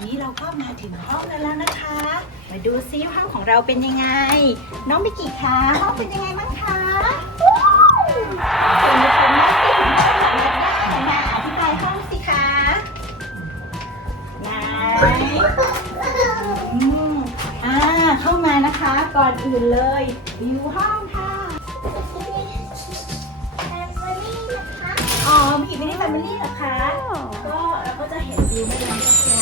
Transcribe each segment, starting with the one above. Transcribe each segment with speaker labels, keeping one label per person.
Speaker 1: นี้เราก็มาถึงห้องแล้วนะคะ มาดูซิห้องของเราเป็นยังไง น้องมิกิคะห้องเป็นยังไงบ้างคะเป็นคนน่าติดมาอธิบายห้องสิคะไหนเข้ามานะคะก่อนอื่นเลยวิวห้องค่ะอ๋อมิกิไม่ได้แฟมิลี่หรอคะก็เราก็จะเห็นวิวแม่น้ำเจ้าพระยา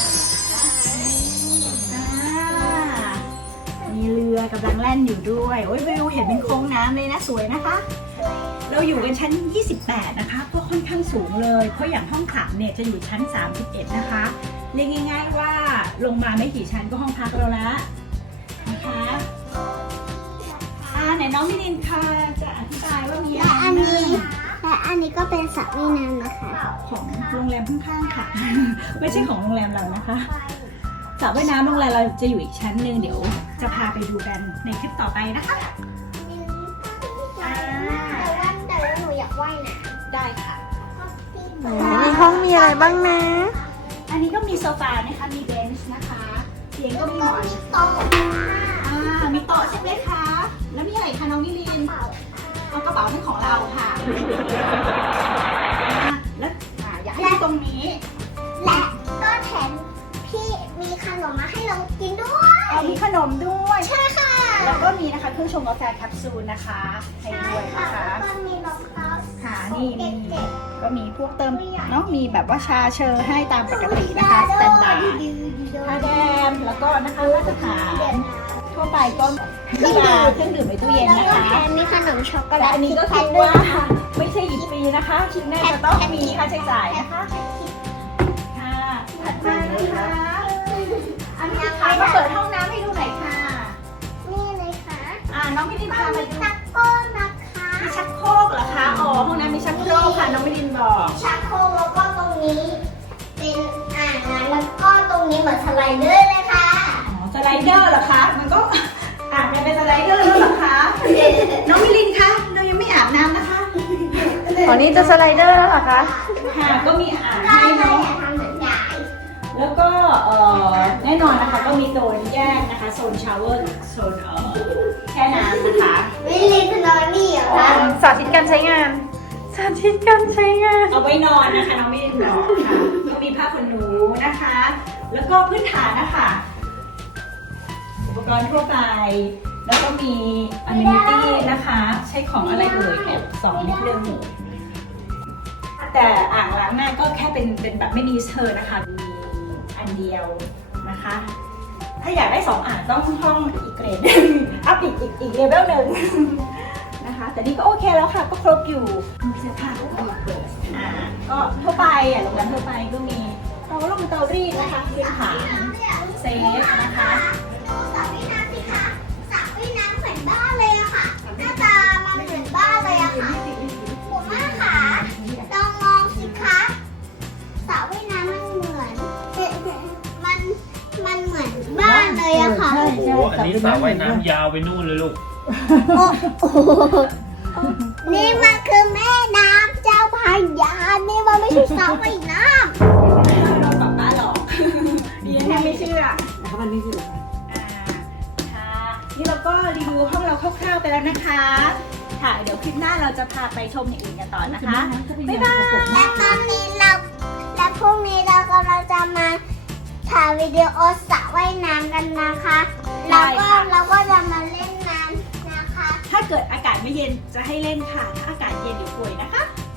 Speaker 1: มีเรือกำลังแล่นอยู่ด้วยโอ้ยวิวเห็นเป็นโค้งน้ำเลยนะสวยนะคะเราอยู่กันชั้น28นะคะก็ค่อนข้างสูงเลยเพราะอย่างห้องขังเนี่ยจะอยู่ชั้น31นะคะเรียกง่ายๆว่าลงมาไม่กี่ชั้นก็ห้องพักเราแล้วนะคะไหนน้องมิลินค่ะจะอธิบายว่ามีอะไร
Speaker 2: และอันนี้ก็เป็นสระว่ายน้ำนะคะ
Speaker 1: ของโรงแรมข้างๆค่ะ ไม่ใช่ของโรงแรมเรานะคะสระว่ายน้ำโรงแรมเราจะอยู่อีกชั้นหนึ่งเดี๋ยวจะพาไปดูกันในคลิปต่อไปนะคะ
Speaker 2: แต่ว่าหนูอยากว่ายน้ำ
Speaker 1: ได้ค่ะ
Speaker 3: ในห้องมีอะไรบ้างนะ
Speaker 1: อันนี้ก็มีโซฟานะคะมีเบนช์นะคะเตียงก็มีหมอน
Speaker 2: โต๊ะ
Speaker 1: มีโต๊ะใช่ไหมคะแล้วมีอะไรคะน้องมิลินเอากระเป๋าเป็นของเราค่ะแล้วอยากให้ดูตรงนี้
Speaker 2: และก็แถมพี่มีขนมมาให้เรากินด้วย
Speaker 1: มีขนมด้วย
Speaker 2: ใช่ค่ะ
Speaker 1: แล้วก็มีนะคะเครื่องชงกาแฟแคปซูลนะคะให้ด้วยนะคะ
Speaker 2: ก็มีรองเท้า
Speaker 1: ค่ะนี่ก็มีพวกเติมเนาะมีแบบว่าชาเชอร์ให้ตามปกตินะคะสแตนดาร์ดผ้าแดมแล้วก็นะคะมาตรฐานทั่วไปก็มีเครื่องดื่มในตู้เย็นนะคะ
Speaker 2: มีขนมช็อกโกแลต
Speaker 1: อันนี้ก็คิดว่าไม่ใช่หยิบฟรีนะคะคิดแน่จะต้องมีค่าใช้จ่ายนะคะค่ะถัดมานะคะอันนี้ค่ะมาเปิดห้องน้ำให้ดูหน่อยค่ะ
Speaker 2: นี่เลยค่ะ
Speaker 1: น้องมิลินพามาดู
Speaker 2: ชักโครกนะคะ
Speaker 1: มีชักโครกเหรอคะอ๋อห้องน้ำมีชักโครกค่ะน้องมิลินบอก
Speaker 2: ชักโครกแล้วก็ตรงนี้เป็นอ่างน้ำแล้วก็ตรงนี้เหมือนสไลเดอร์เลยค่ะ
Speaker 1: สไลเดอร์เหรอคะมันก็อาบน้ำเป็นสไลเดอร์แล้วเหรอคะน้องมิลินคะเรายังไม่อาบน้ำนะคะ
Speaker 3: อ๋อนี่จะสไลเดอร์แล้วเหรอคะ
Speaker 1: ค่ะก็มีอ่างให้น้องแล้วก็แน่นอนนะคะก็มีโซนแยกนะคะโซนชาวเวอร์โซนแช่น้ำนะคะ
Speaker 2: มิลินนอนนี่เหรอคะ
Speaker 3: สาธิตการใช้งานสาธิตการใช้งาน
Speaker 1: เอาไว้นอนนะคะน้องมิลินนอนค่ะก็มีผ้าขนหนูนะคะแล้วก็พื้นฐานนะคะอุปกรณ์ทั่วไปแล้วก็มี amenity นะคะใช้ของอะไรเอ่ยแอบสองนิดนึงแต่อ่างล้างหน้าก็แค่เป็นแบบไม่มีเชอร์นะคะมีอันเดียวนะคะถ้าอยากได้2อ่างต้องห้องอีกเกรดอัพอีกเลเวลหนึ่งนะคะแต่นี่ก็โอเคแล้วค่ะก็ครบอยู่มีเสื้อผ้าก็มีเปิดก็ทั่วไปโรงแรมทั่วไปก็มีเตาลงเตารีดนะคะพื้นฐานเซฟนะคะ
Speaker 2: สระว่ายน้ำสิคะสระว่ายน้ำเหมือนบ้านเลยอะค่ะหน้าตามันเหมือนบ้านเลยอะค่ะผมว่าค่ะลองมองสิคะสระว่ายน้ำมันเหมือนมันเหมือนบ้านเลยอะค่ะ
Speaker 4: โอ้โหอันนี้สระว่ายน้ำยาวไปนู่นเลยลูก
Speaker 2: นี่มันคือแม่น้ำเจ้าพระยานี่มันไม่ใช่สระว่ายน้
Speaker 1: ำโดนป๊าป๊าหลอกดีนะไม่เชื่อนะคะมันไม่เชื่อค่ะนี่เราก็รีวิวห้องเราคร่าวๆไปแล้วนะคะค่ะเดี๋ยวคลิปหน้าเราจะพาไปชมอย่างอื่นกันต่อนะคะบ๊ายบาย
Speaker 2: และตอนนี้และพรุ่งนี้เราก็จะมาถ่ายวิดีโอสระว่ายน้ำกันนะคะเราก็จะมาเล่นน้ำนะคะ
Speaker 1: ถ้าเกิดอากาศไม่เย็นจะให้เล่นค่ะถ้าอากาศเย็นเดี๋ยวป่วยนะคะ